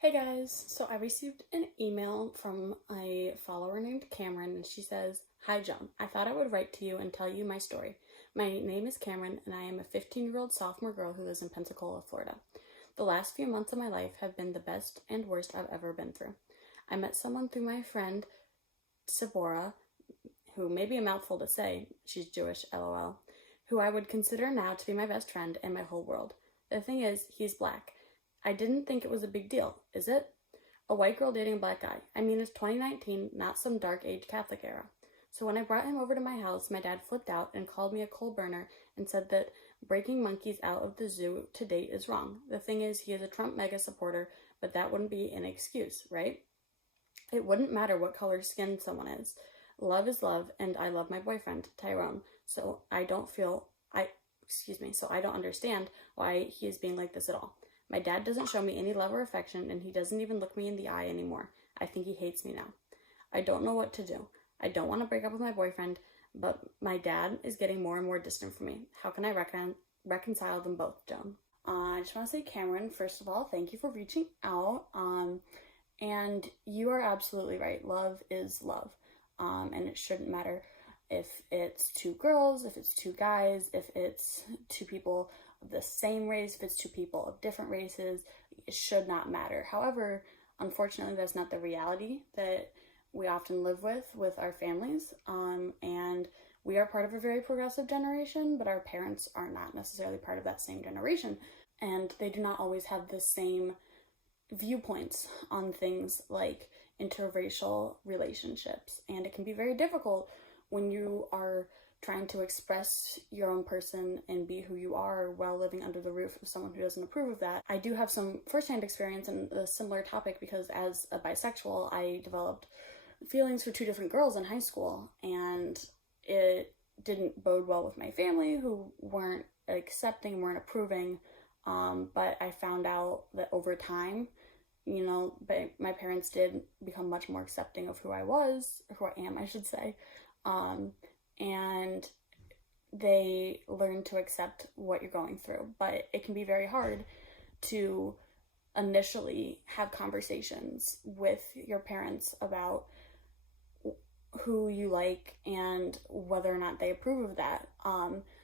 Hey guys, so I received an email from a follower named Cameron, and she says, "Hi Joan, I thought I would write to you and tell you my story. My name is Cameron, and I am a 15-year-old sophomore girl who lives in Pensacola, Florida. The last few months of my life have been the best and worst I've ever been through. I met someone through my friend Sabora, who may be a mouthful to say, she's Jewish, lol, who I would consider now to be my best friend and my whole world. The thing is, he's black. I didn't think it was a big deal, is it? A white girl dating a black guy. I mean, it's 2019, not some dark age Catholic era. So when I brought him over to my house, my dad flipped out and called me a coal burner and said that breaking monkeys out of the zoo to date is wrong. The thing is, he is a Trump mega supporter, but that wouldn't be an excuse, right? It wouldn't matter what color skin someone is. Love is love, and I love my boyfriend, Tyrone, so I don't understand why he is being like this at all. My dad doesn't show me any love or affection, and he doesn't even look me in the eye anymore. I think he hates me now. I don't know what to do. I don't want to break up with my boyfriend, but my dad is getting more and more distant from me. How can I reconcile them both, Joan?" I just want to say, Cameron, first of all, thank you for reaching out. And you are absolutely right. Love is love. And it shouldn't matter if it's two girls, if it's two guys, if it's two people of the same race, if it's two people of different races. It should not matter. However, unfortunately, that's not the reality that we often live with our families. And we are part of a very progressive generation, but our parents are not necessarily part of that same generation. And they do not always have the same viewpoints on things like interracial relationships. And it can be very difficult when you are trying to express your own person and be who you are while living under the roof of someone who doesn't approve of that. I do have some firsthand experience in a similar topic because as a bisexual, I developed feelings for two different girls in high school, and it didn't bode well with my family, who weren't accepting, weren't approving, but I found out that over time, but my parents did become much more accepting of who I am, I should say. And they learn to accept what you're going through. But it can be very hard to initially have conversations with your parents about who you like and whether or not they approve of that.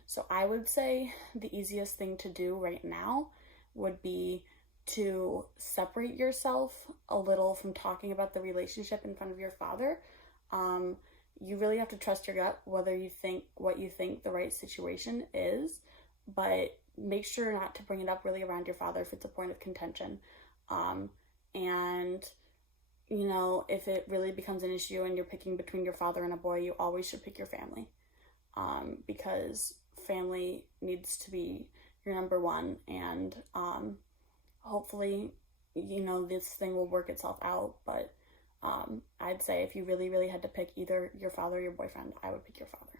So I would say the easiest thing to do right now would be to separate yourself a little from talking about the relationship in front of your father. You really have to trust your gut, whether you think what you think the right situation is, but make sure not to bring it up really around your father if it's a point of contention. And if it really becomes an issue and you're picking between your father and a boy, you always should pick your family, because family needs to be your number one. And hopefully, this thing will work itself out, but I'd say if you really, really had to pick either your father or your boyfriend, I would pick your father.